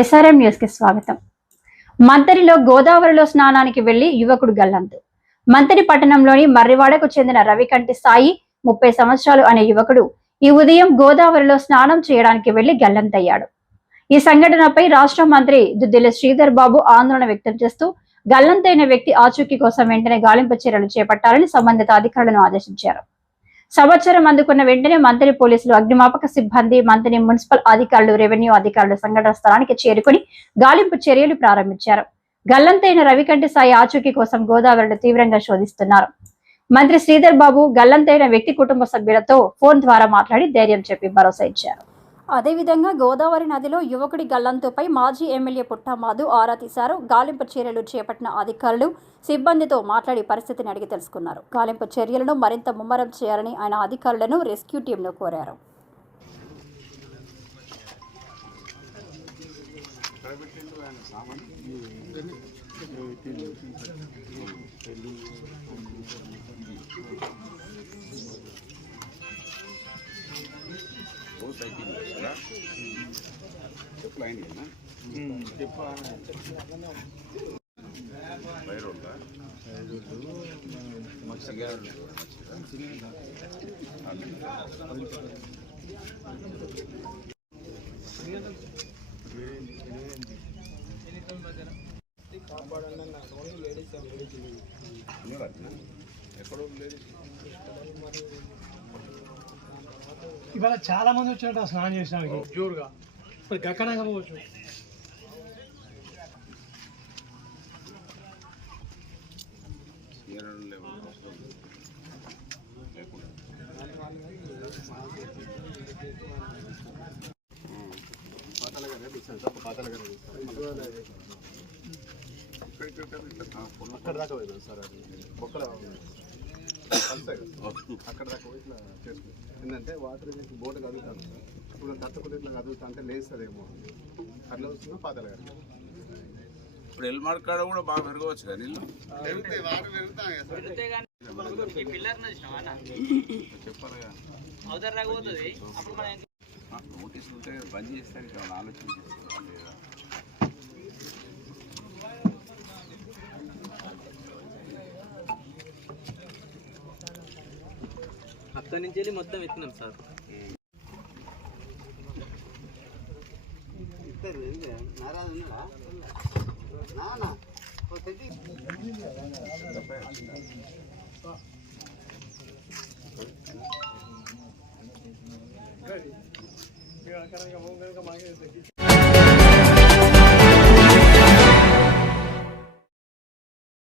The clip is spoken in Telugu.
ఎస్ఆర్ఎం న్యూస్ కి స్వాగతం. మంతరిలో గోదావరిలో స్నానానికి వెళ్లి యువకుడు గల్లంతు. మంతరి పట్టణంలోని మర్రివాడకు చెందిన రవికంటి సాయి 30 సంవత్సరాలు అనే యువకుడు ఈ ఉదయం గోదావరిలో స్నానం చేయడానికి వెళ్లి గల్లంతయ్యాడు. ఈ సంఘటనపై రాష్ట్ర మంత్రి దుద్దిల శ్రీధర్ బాబు ఆందోళన వ్యక్తం చేస్తూ గల్లంతైన వ్యక్తి ఆచూకీ కోసం వెంటనే గాలింపు చర్యలు చేపట్టాలని సంబంధిత అధికారులను ఆదేశించారు. సమాచారం అందుకున్న వెంటనే మంత్రి, పోలీసులు, అగ్నిమాపక సిబ్బంది, మంత్రి, మున్సిపల్ అధికారులు, రెవెన్యూ అధికారులు సంఘటన స్థలానికి చేరుకుని గాలింపు చర్యలు ప్రారంభించారు. గల్లంతైన రవికంటి సాయి ఆచూకీ కోసం గోదావరిలో తీవ్రంగా శోధిస్తున్నారు. మంత్రి శ్రీధర్ బాబు గల్లంతైన వ్యక్తి కుటుంబ సభ్యులతో ఫోన్ ద్వారా మాట్లాడి ధైర్యం చెప్పి భరోసా ఇచ్చారు. అదేవిధంగా గోదావరి నదిలో యువకుడి గల్లంతుపై మాజీ ఎమ్మెల్యే పుట్టమాధు ఆరా తీశారు. గాలింపు చర్యలు చేపట్టిన అధికారులు సిబ్బందితో మాట్లాడి పరిస్థితిని అడిగి తెలుసుకున్నారు. గాలింపు చర్యలను మరింత ముమ్మరం చేయాలని ఆయన అధికారులను రెస్క్యూ టీంను కోరారు. ఇవాళ చాలా మంది వచ్చినట్టు స్నానం చేసినానికి జోరుగా గక్కనంగా పోవచ్చు. అక్కడ దాకా పోయింది సార్, అది ఒక్కల అక్కడ దాకా పోయి ఇట్లా చేసుకుంటాం. ఏంటంటే వాటర్ బోట్ కదులుతాను సార్, ఇప్పుడు తట్టుకుంటే ఇట్లా కదులుతా అంటే లేస్తుందేమో అట్లా వస్తున్నా పాతల గారు. ఇప్పుడు ఎల్మార్ కాడ కూడా బాగా పెరగవచ్చు కదా నీళ్ళు, చెప్పాలి నోటీస్ ఉంటే బంద్ చేస్తారు ఇక్కడ ఆలోచన చేస్తారు లేదా. అక్కడి నుంచి వెళ్ళి మొత్తం ఎత్తినాం సార్. నారాజు